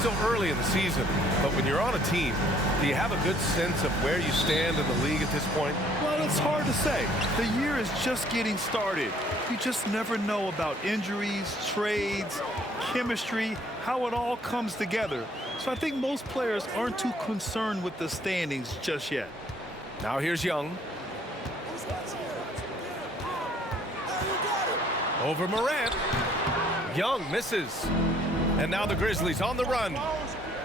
still early in the season, but when you're on a team, do you have a good sense of where you stand in the league at this point? Well, it's hard to say. The year is just getting started. You just never know about injuries, trades, chemistry, how it all comes together. So I think most players aren't too concerned with the standings just yet. Now here's Young. Over Morant. Young misses. And now the Grizzlies on the run.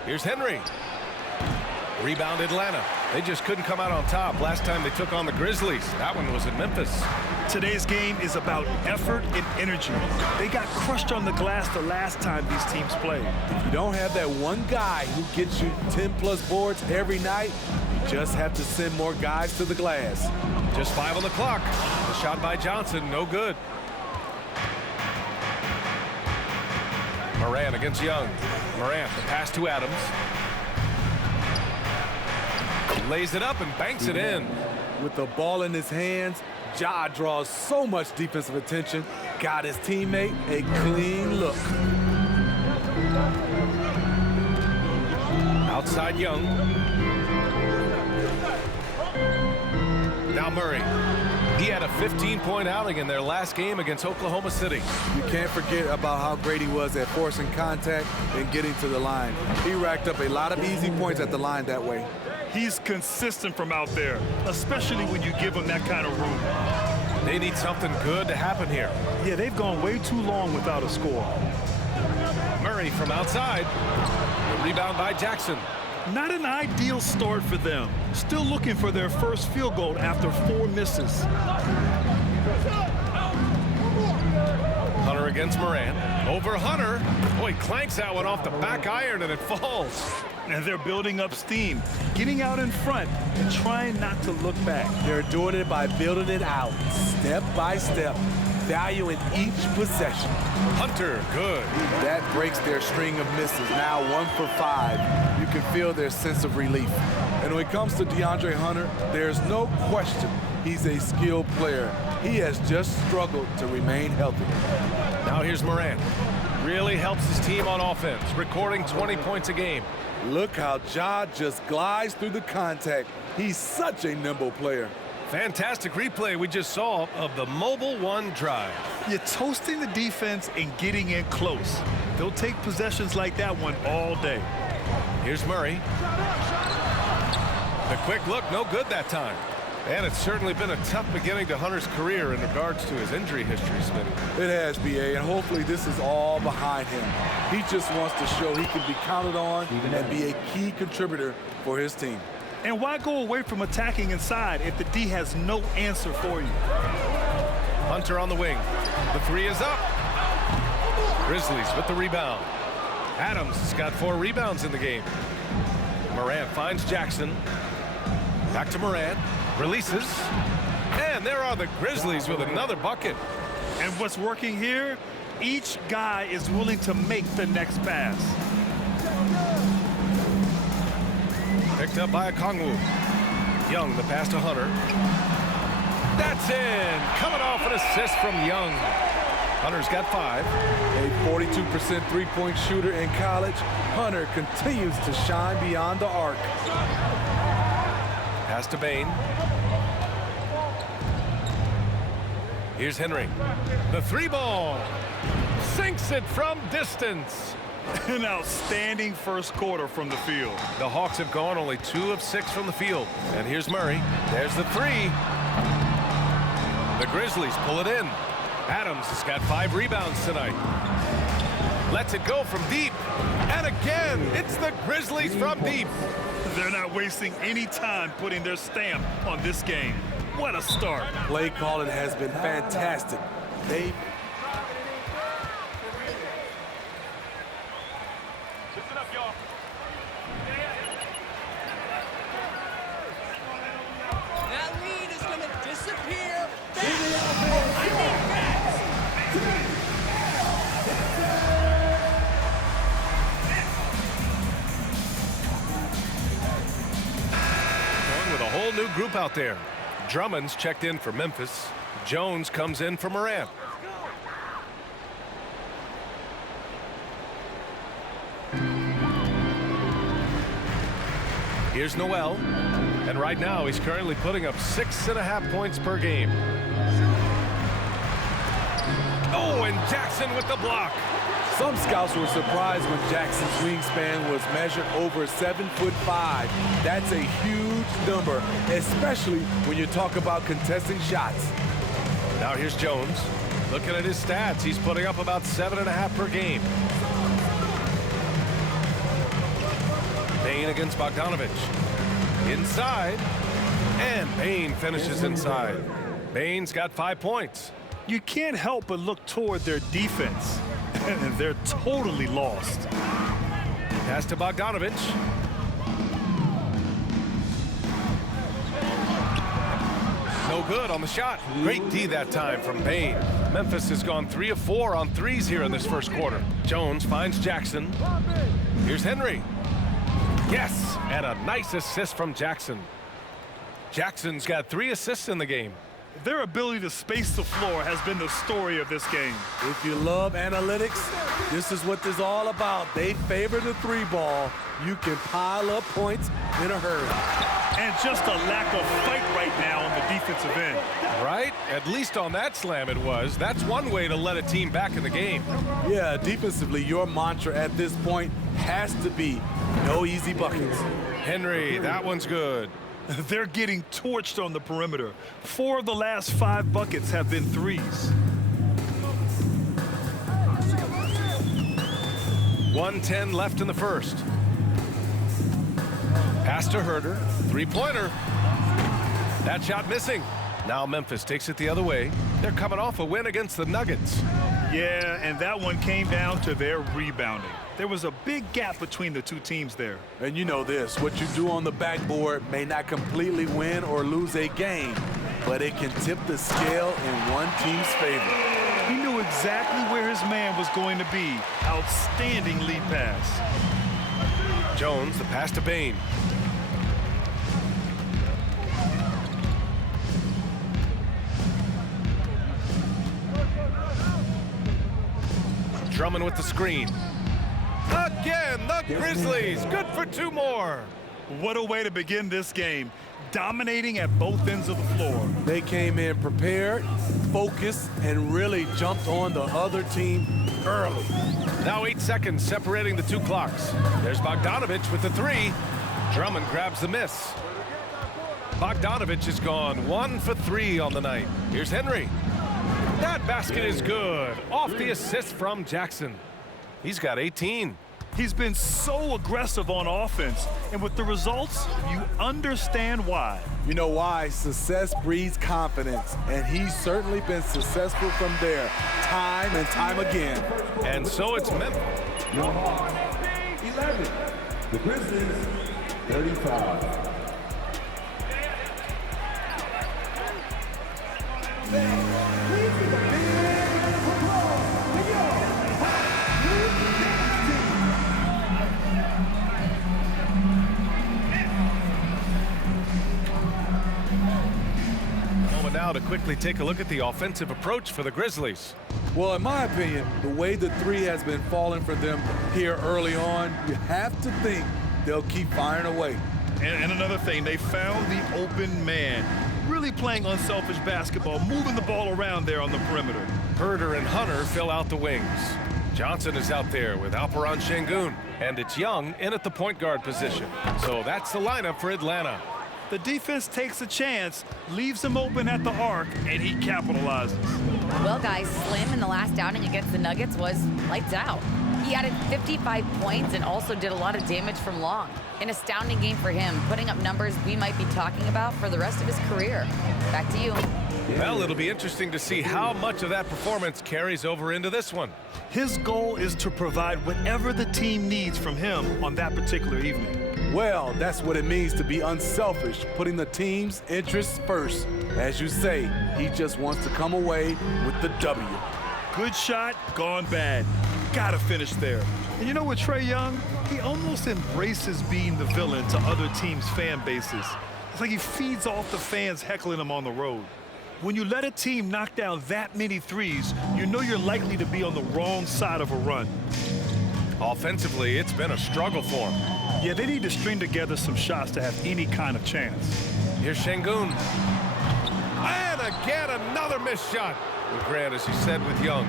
Here's Henry. Rebound Atlanta. They just couldn't come out on top last time they took on the Grizzlies. That one was in Memphis. Today's game is about effort and energy. They got crushed on the glass the last time these teams played. If you don't have that one guy who gets you 10-plus boards every night, you just have to send more guys to the glass. Just 5 on the clock. The shot by Johnson, no good. Morant against Young. Morant, the pass to Adams. Lays it up and banks it in. With the ball in his hands, Ja draws so much defensive attention. Got his teammate a clean look. Outside Young. Now Murray. He had a 15-point outing in their last game against Oklahoma City. You can't forget about how great he was at forcing contact and getting to the line. He racked up a lot of easy points at the line that way. He's consistent from out there, especially when you give him that kind of room. They need something good to happen here. Yeah, they've gone way too long without a score. Murray from outside. The rebound by Jackson. Not an ideal start for them. Still looking for their first field goal after 4 misses. Hunter against Morant. Over Hunter. Boy, clanks that one off the back iron and it falls. And they're building up steam, getting out in front and trying not to look back. They're doing it by building it out, step by step, valuing each possession. Hunter, good. That breaks their string of misses. Now 1 for 5. You can feel their sense of relief. And when it comes to DeAndre Hunter, there's no question he's a skilled player. He has just struggled to remain healthy. Now here's Morant. Really helps his team on offense, recording 20 points a game. Look how Ja just glides through the contact. He's such a nimble player. Fantastic replay we just saw of the mobile one drive. You're toasting the defense and getting in close. They'll take possessions like that one all day. Here's Murray. The quick look, no good that time. And it's certainly been a tough beginning to Hunter's career in regards to his injury history, Smitty. It has, B.A., and hopefully this is all behind him. He just wants to show he can be counted on and be a key contributor for his team. And why go away from attacking inside if the D has no answer for you? Hunter on the wing. The 3 is up. Grizzlies with the rebound. Adams has got 4 rebounds in the game. Morant finds Jackson. Back to Morant. Releases. And there are the Grizzlies with another bucket. And what's working here? Each guy is willing to make the next pass. Picked up by Okongwu. Young, the pass to Hunter. That's in. Coming off an assist from Young. Hunter's got 5. A 42% three-point shooter in college, Hunter continues to shine beyond the arc. Pass to Bain. Here's Henry. The 3 ball. Sinks it from distance. An outstanding first quarter from the field. The Hawks have gone only 2 of 6 from the field. And here's Murray. There's the 3. The Grizzlies pull it in. Adams has got 5 rebounds tonight. Lets it go from deep. And again, it's the Grizzlies from deep. They're not wasting any time putting their stamp on this game. What a start. Play calling has been fantastic. They That lead is going to disappear. Going with a whole new group out there. Drummond's checked in for Memphis. Jones comes in for Morant. Here's Noel. And right now, he's currently putting up 6.5 points per game. Oh, and Jackson with the block. Some scouts were surprised when Jackson's wingspan was measured over 7'5". That's a huge number, especially when you talk about contesting shots. Now here's Jones. Looking at his stats, he's putting up about 7.5 per game. Payne against Bogdanovich. Inside, and Payne finishes inside. Payne's got 5 points. You can't help but look toward their defense, and they're totally lost. Pass to Bogdanovich. No good on the shot. Great D that time from Payne. Memphis has gone 3 of 4 on threes here in this first quarter. Jones finds Jackson. Here's Henry. Yes, and a nice assist from Jackson. Jackson's got 3 assists in the game. Their ability to space the floor has been the story of this game. If you love analytics, this is what this is all about. They favor the 3-ball. You can pile up points in a hurry. And just a lack of fight right now on the defensive end. Right? At least on that slam it was. That's one way to let a team back in the game. Yeah, defensively, your mantra at this point has to be no easy buckets. Henry, that one's good. They're getting torched on the perimeter. 4 of the last 5 buckets have been threes. 1:10 left in the first. Pass to Herter. 3-pointer. That shot missing. Now Memphis takes it the other way. They're coming off a win against the Nuggets. Yeah, and that one came down to their rebounding. There was a big gap between the two teams there. And you know this, what you do on the backboard may not completely win or lose a game, but it can tip the scale in one team's favor. He knew exactly where his man was going to be. Outstanding lead pass. Jones, the pass to Payne. Drummond with the screen. Again, the Grizzlies. Good for 2 more. What a way to begin this game. Dominating at both ends of the floor. They came in prepared, focused, and really jumped on the other team early. Now 8 seconds separating the 2 clocks. There's Bogdanovich with the 3. Drummond grabs the miss. Bogdanovich has gone 1 for 3 on the night. Here's Henry. That basket is good. Off the assist from Jackson. He's got 18. He's been so aggressive on offense, and with the results, you understand why. You know why? Success breeds confidence, and he's certainly been successful from there, time and time again. And so it's Memphis. 11. The Grizzlies, 35. Now to quickly take a look at the offensive approach for the Grizzlies. Well, in my opinion, the way the 3 has been falling for them here early on, you have to think they'll keep firing away. And another thing, they found the open man. Really playing unselfish basketball, moving the ball around there on the perimeter. Herter and Hunter fill out the wings. Johnson is out there with Alperon Şengün, and it's Young in at the point guard position. So that's the lineup for Atlanta. The defense takes a chance, leaves him open at the arc, and he capitalizes. Well, guys, Slim in the last outing against the Nuggets was lights out. He added 55 points and also did a lot of damage from long. An astounding game for him, putting up numbers we might be talking about for the rest of his career. Back to you. Well, it'll be interesting to see how much of that performance carries over into this one. His goal is to provide whatever the team needs from him on that particular evening. Well, that's what it means to be unselfish, putting the team's interests first. As you say, he just wants to come away with the W. Good shot, gone bad. Gotta finish there. And you know what, Trae Young? He almost embraces being the villain to other teams' fan bases. It's like he feeds off the fans heckling him on the road. When you let a team knock down that many threes, you know you're likely to be on the wrong side of a run. Offensively, it's been a struggle for him. Yeah, they need to string together some shots to have any kind of chance. Here's Şengün. And again, another missed shot. And Grant, as you said with Young,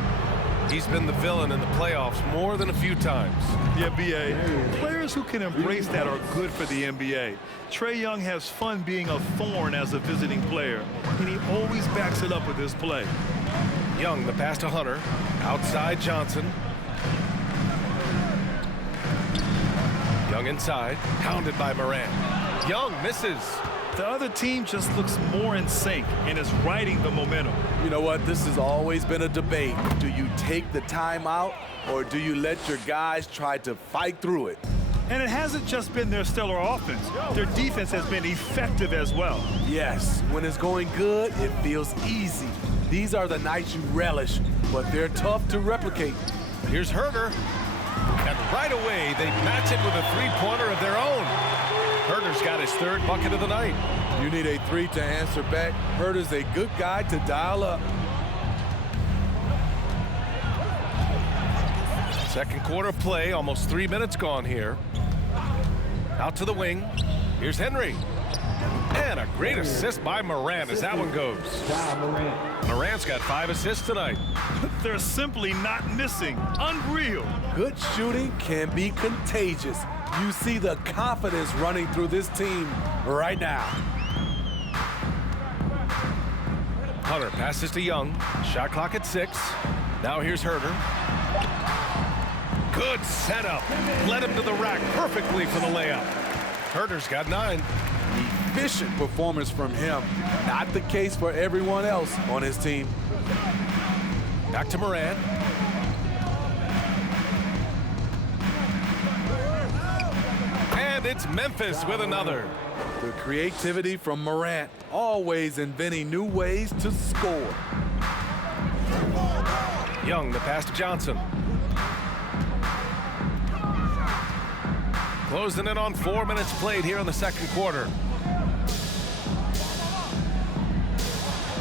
he's been the villain in the playoffs more than a few times. Yeah, B.A., players who can embrace that are good for the NBA. Trae Young has fun being a thorn as a visiting player, and he always backs it up with his play. Young, the pass to Hunter. Outside Johnson. Young inside, pounded by Morant. Young misses. The other team just looks more in sync and is riding the momentum. You know what? This has always been a debate. Do you take the timeout or do you let your guys try to fight through it? And it hasn't just been their stellar offense. Their defense has been effective as well. Yes, when it's going good, it feels easy. These are the nights you relish, but they're tough to replicate. Here's Herter. And right away, they match it with a three-pointer of their own. Herter's got his third bucket of the night. You need a three to answer back. Herter's a good guy to dial up. Second quarter play, almost 3 minutes gone here. Out to the wing. Here's Henry. And a great assist by Morant as that one goes. Morant's got 5 assists tonight. They're simply not missing. Unreal. Good shooting can be contagious. You see the confidence running through this team right now. Hunter passes to Young. Shot clock at 6. Now here's Herter. Good setup. Led him to the rack perfectly for the layup. Herter's got 9. Efficient performance from him. Not the case for everyone else on his team. Back to Morant. And it's Memphis with another. The creativity from Morant, always inventing new ways to score. Young, the pass to Johnson. Closing in on 4 minutes played here in the second quarter.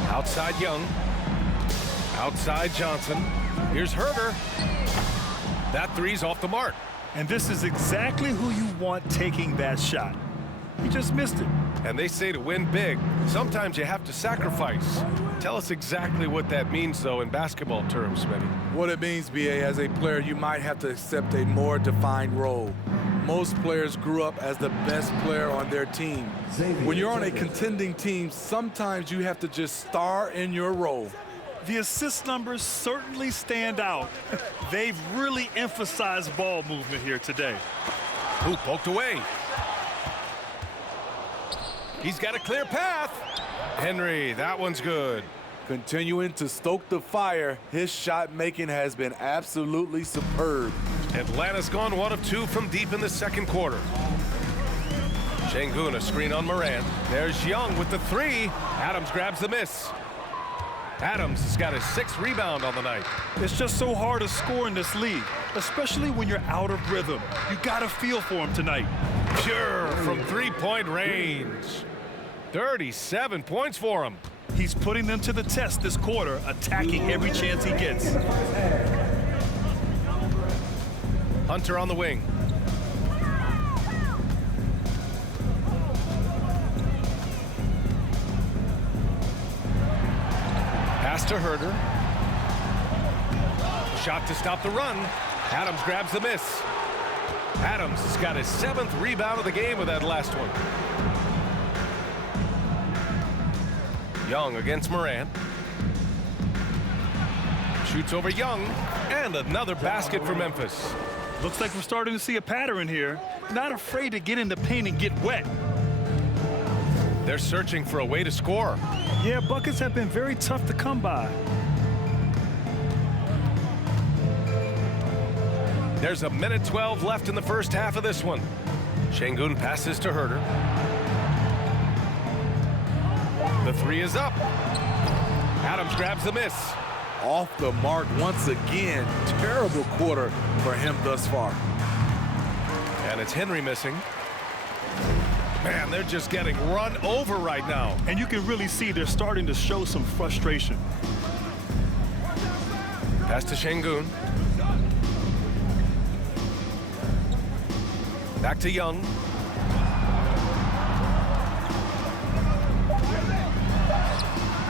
Outside Young. Outside Johnson. Here's Herter. That three's off the mark. And this is exactly who you want taking that shot. He just missed it. And they say to win big, sometimes you have to sacrifice. Tell us exactly what that means, though, in basketball terms, Smitty. What it means, B.A., as a player, you might have to accept a more defined role. Most players grew up as the best player on their team. When you're on a contending team, sometimes you have to just star in your role. The assist numbers certainly stand out. They've really emphasized ball movement here today. Ooh, poked away. He's got a clear path. Henry, that one's good. Continuing to stoke the fire, his shot making has been absolutely superb. Atlanta's gone 1 of 2 from deep in the second quarter. Şengün, a screen on Morant. There's Young with the 3. Adams grabs the miss. Adams has got his 6th rebound on the night. It's just so hard to score in this league, especially when you're out of rhythm. You got to feel for him tonight. Pure from three-point range. 37 points for him. He's putting them to the test this quarter, attacking every chance he gets. Hunter on the wing. Pass to Herter. Shot to stop the run. Adams grabs the miss. Adams has got his 7th rebound of the game with that last one. Young against Morant. Shoots over Young. And another basket for Memphis. Looks like we're starting to see a pattern here. Not afraid to get in the paint and get wet. They're searching for a way to score. Yeah, buckets have been very tough to come by. There's a minute 12 left in the first half of this one. Şengün passes to Herter. The 3 is up. Adams grabs the miss. Off the mark once again. Terrible quarter for him thus far. And it's Henry missing. Man, they're just getting run over right now. And you can really see they're starting to show some frustration. Pass to Şengün. Back to Young.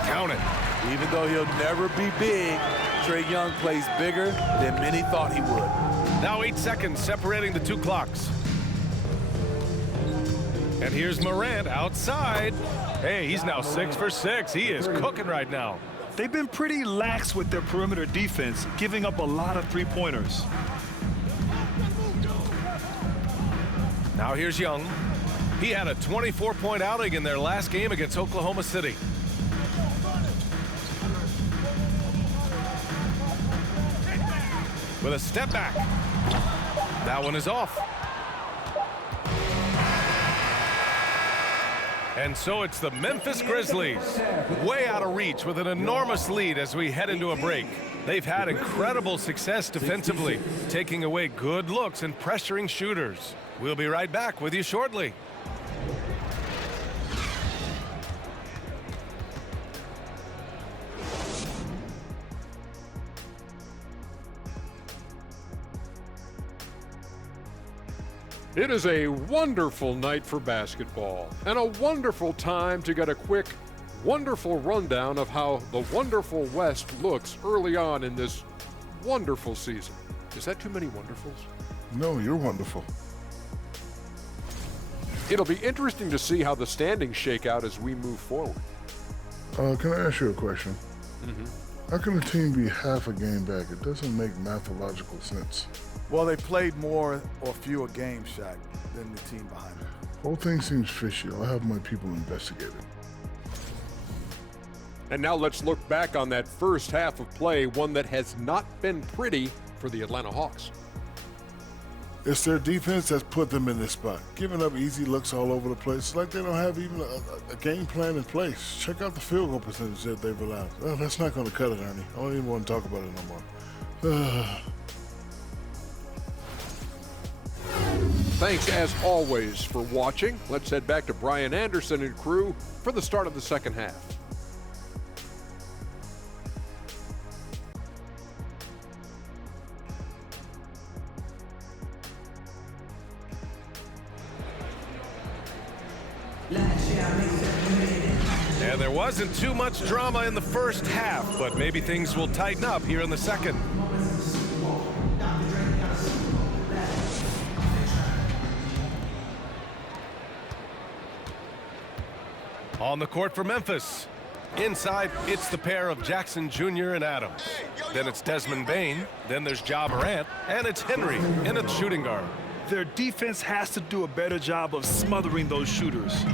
Count it. Even though he'll never be big, Trae Young plays bigger than many thought he would. Now 8 seconds separating the two clocks. And here's Morant outside. Hey, he's now 6 for 6. He is cooking right now. They've been pretty lax with their perimeter defense, giving up a lot of three-pointers. Now here's Young. He had a 24-point outing in their last game against Oklahoma City. With a step back. That one is off. And so it's the Memphis Grizzlies, way out of reach with an enormous lead as we head into a break. They've had incredible success defensively, taking away good looks and pressuring shooters. We'll be right back with you shortly. It is a wonderful night for basketball and a wonderful time to get a quick, wonderful rundown of how the wonderful West looks early on in this wonderful season. Is that too many wonderfuls? No, you're wonderful. It'll be interesting to see how the standings shake out as we move forward. Can I ask you a question? How can a team be half a game back? It doesn't make mathological sense. Well, they played more or fewer games, Shaq, than the team behind them. Whole thing seems fishy. I'll have my people investigate it. And now let's look back on that first half of play, one that has not been pretty for the Atlanta Hawks. It's their defense that's put them in this spot, giving up easy looks all over the place. It's like they don't have even a game plan in place. Check out the field goal percentage that they've allowed. Oh, that's not going to cut it, Ernie. I don't even want to talk about it no more. Thanks, as always, for watching. Let's head back to Brian Anderson and crew for the start of the second half. And there wasn't too much drama in the first half, but maybe things will tighten up here in the second. On the court for Memphis. Inside, it's the pair of Jackson Jr. and Adams. Then it's Desmond Bane. Then there's Ja Morant. And it's Henry in a shooting guard. Their defense has to do a better job of smothering those shooters.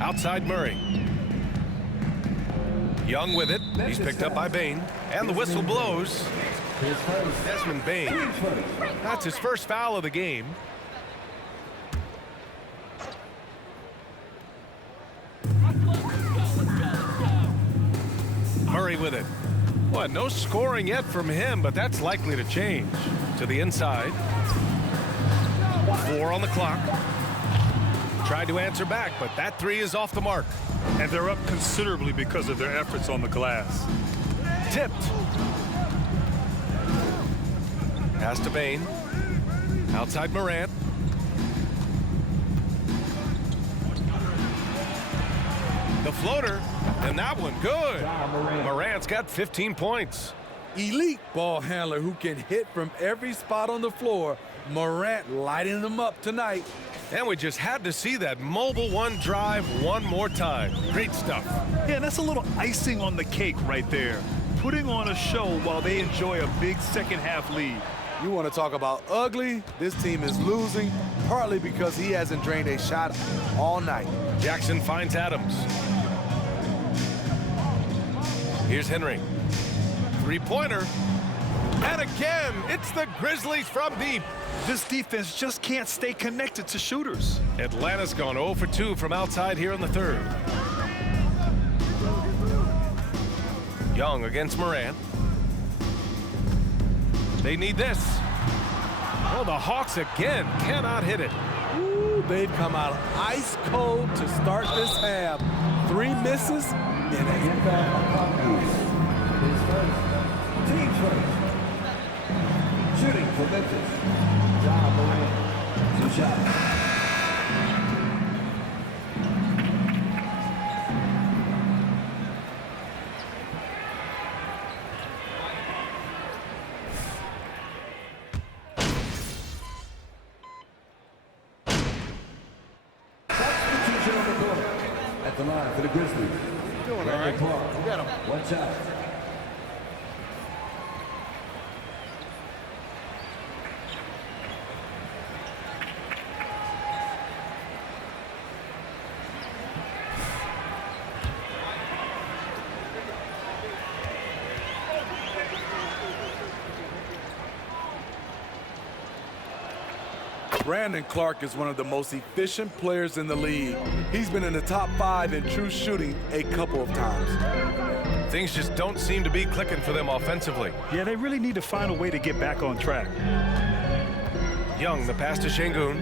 Outside Murray. Young with it. He's picked up by Bane. And the whistle blows. Desmond Bane. That's his first foul of the game. Murray with it. Well, no scoring yet from him, but that's likely to change. To the inside. 4 on the clock. Tried to answer back, but that three is off the mark. And they're up considerably because of their efforts on the glass. Tipped. Pass to Bane. Outside Morant. The floater, and that one good. Morant's got 15 points. Elite ball handler who can hit from every spot on the floor. Morant lighting them up tonight. And we just had to see that mobile one drive one more time. Great stuff. Yeah, that's a little icing on the cake right there. Putting on a show while they enjoy a big second half lead. You want to talk about ugly? This team is losing, partly because he hasn't drained a shot all night. Jackson finds Adams. Here's Henry. Three-pointer. And again, it's the Grizzlies from deep. This defense just can't stay connected to shooters. Atlanta's gone 0 for 2 from outside here in the third. Young against Morant. They need this. Oh, the Hawks again cannot hit it. Ooh, they've come out ice cold to start this half. 3 misses and a Shooting for Memphis. John Moran. 2 shots. Substitution on the court. At the line for the Grizzlies. Doing all right. We got him. 1 shot. Brandon Clark is one of the most efficient players in the league. He's been in the top 5 in true shooting a couple of times. Things just don't seem to be clicking for them offensively. Yeah, they really need to find a way to get back on track. Young, the pass to Şengün.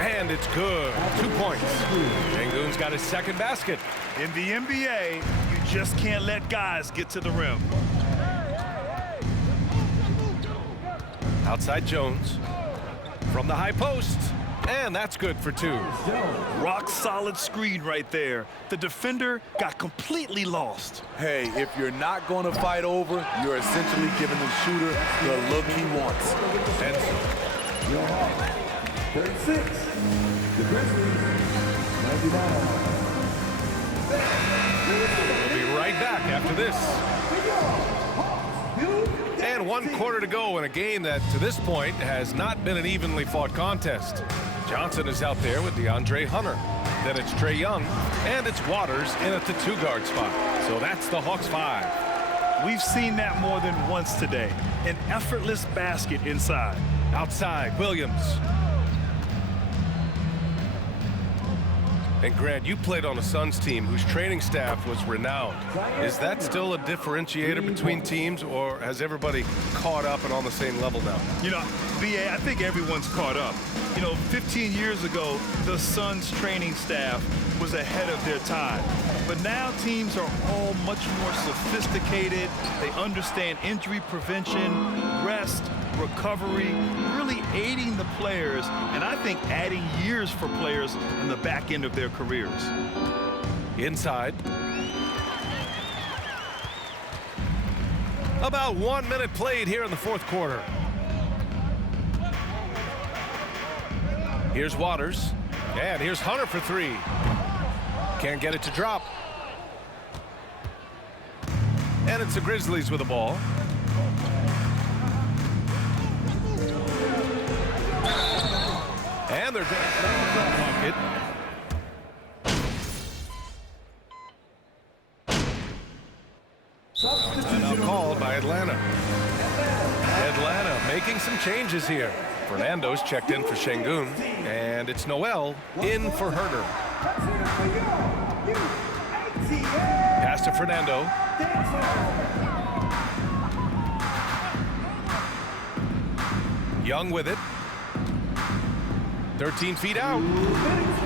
And it's good. 2 points. Şengün's got his second basket. In the NBA, you just can't let guys get to the rim. Outside Jones. From the high post. And that's good for 2. Rock solid screen right there. The defender got completely lost. Hey, if you're not going to fight over, you're essentially giving the shooter the look he wants. And 36. The Grizzlies. 99. we'll be right back after this. And 1 quarter to go in a game that, to this point, has not been an evenly fought contest. Johnson is out there with DeAndre Hunter. Then it's Trae Young, and it's Waters in at the 2-guard spot. So that's the Hawks 5. We've seen that more than once today. An effortless basket inside. Outside, Williams. And Grant, you played on a Suns team whose training staff was renowned. Is that still a differentiator between teams, or has everybody caught up and on the same level now? You know, B.A., I think everyone's caught up. You know, 15 years ago, the Suns training staff was ahead of their time. But now teams are all much more sophisticated. They understand injury prevention, rest, recovery, really aiding the players, and I think adding years for players in the back end of their careers. Inside. About 1 minute played here in the 4th quarter. Here's Waters, and here's Hunter for 3. Can't get it to drop. And it's the Grizzlies with the ball. And they're bucket. Timeout called by Atlanta. Atlanta making some changes here. Fernando's checked in for Şengün, and it's Noel in for Herter. Pass to Fernando. Young with it. 13 feet out.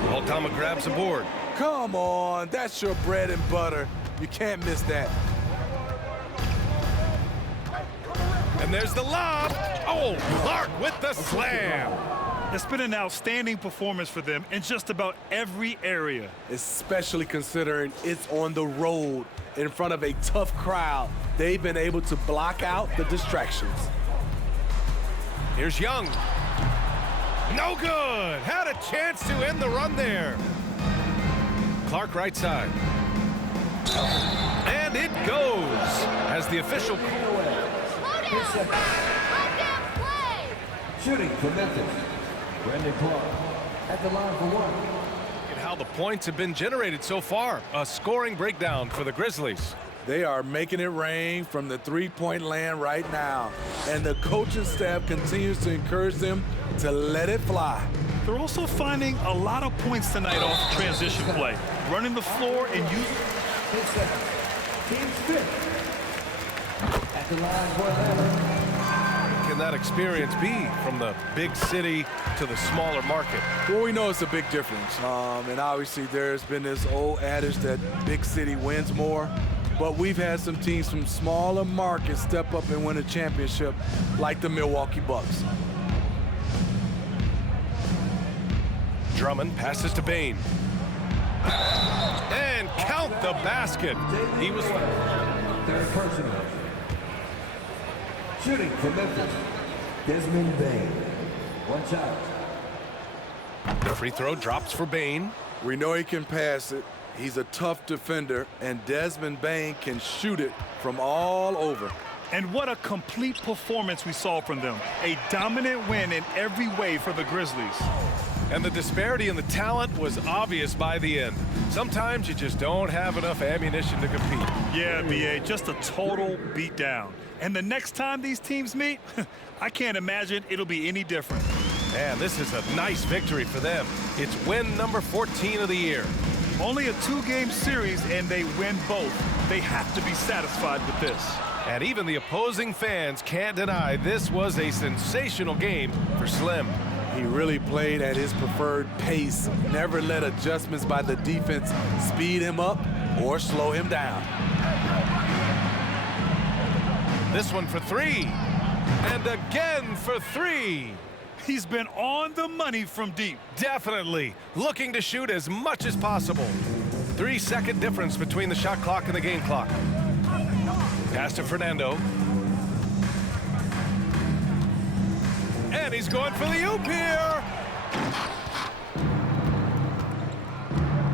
Altama grabs the board. Come on, that's your bread and butter. You can't miss that. And there's the lob. Oh, Clark with the slam. It's been an outstanding performance for them in just about every area. Especially considering it's on the road in front of a tough crowd. They've been able to block out the distractions. Here's Young. No good. Had a chance to end the run there. Clark right side. And it goes as the official. Slow down. Let them play. Shooting for Memphis. Brandon Clark at the line for 1. And how the points have been generated so far. A scoring breakdown for the Grizzlies. They are making it rain from the three-point land right now. And the coaching staff continues to encourage them to let it fly. They're also finding a lot of points tonight off transition play. Running the floor and using... Team's fifth. At the line for 11. can that experience be from the big city to the smaller market? Well, we know it's a big difference. And obviously there's been this old adage that big city wins more. But we've had some teams from smaller markets step up and win a championship, like the Milwaukee Bucks. Drummond passes to Bane. And count the basket. He was... Third personal. Shooting for Memphis, Desmond Bane. 1 shot. The free throw drops for Bane. We know he can pass it. He's a tough defender, and Desmond Bane can shoot it from all over. And what a complete performance we saw from them. A dominant win in every way for the Grizzlies. And the disparity in the talent was obvious by the end. Sometimes you just don't have enough ammunition to compete. Yeah, B.A., just a total beatdown. And the next time these teams meet, I can't imagine it'll be any different. Man, this is a nice victory for them. It's win number 14 of the year. Only a 2-game series, and they win both. They have to be satisfied with this. And even the opposing fans can't deny this was a sensational game for Slim. He really played at his preferred pace, never let adjustments by the defense speed him up or slow him down. This one for 3. And again for 3. He's been on the money from deep. Definitely looking to shoot as much as possible. 3-second difference between the shot clock and the game clock. Pass to Fernando. And he's going for the oop here.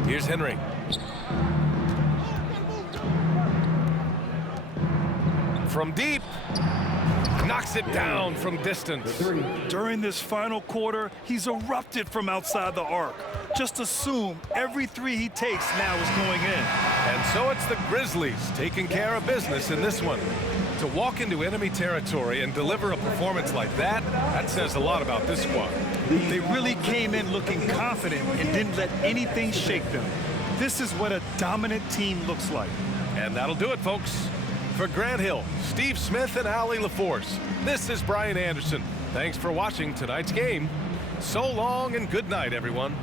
Here's Henry. From deep. Knocks it down from distance. During this final quarter, he's erupted from outside the arc. Just assume every 3 he takes now is going in. And so it's the Grizzlies taking care of business in this one. To walk into enemy territory and deliver a performance like that, that says a lot about this squad. They really came in looking confident and didn't let anything shake them. This is what a dominant team looks like. And that'll do it, folks. For Grant Hill, Steve Smith, and Allie LaForce, this is Brian Anderson. Thanks for watching tonight's game. So long and good night, everyone.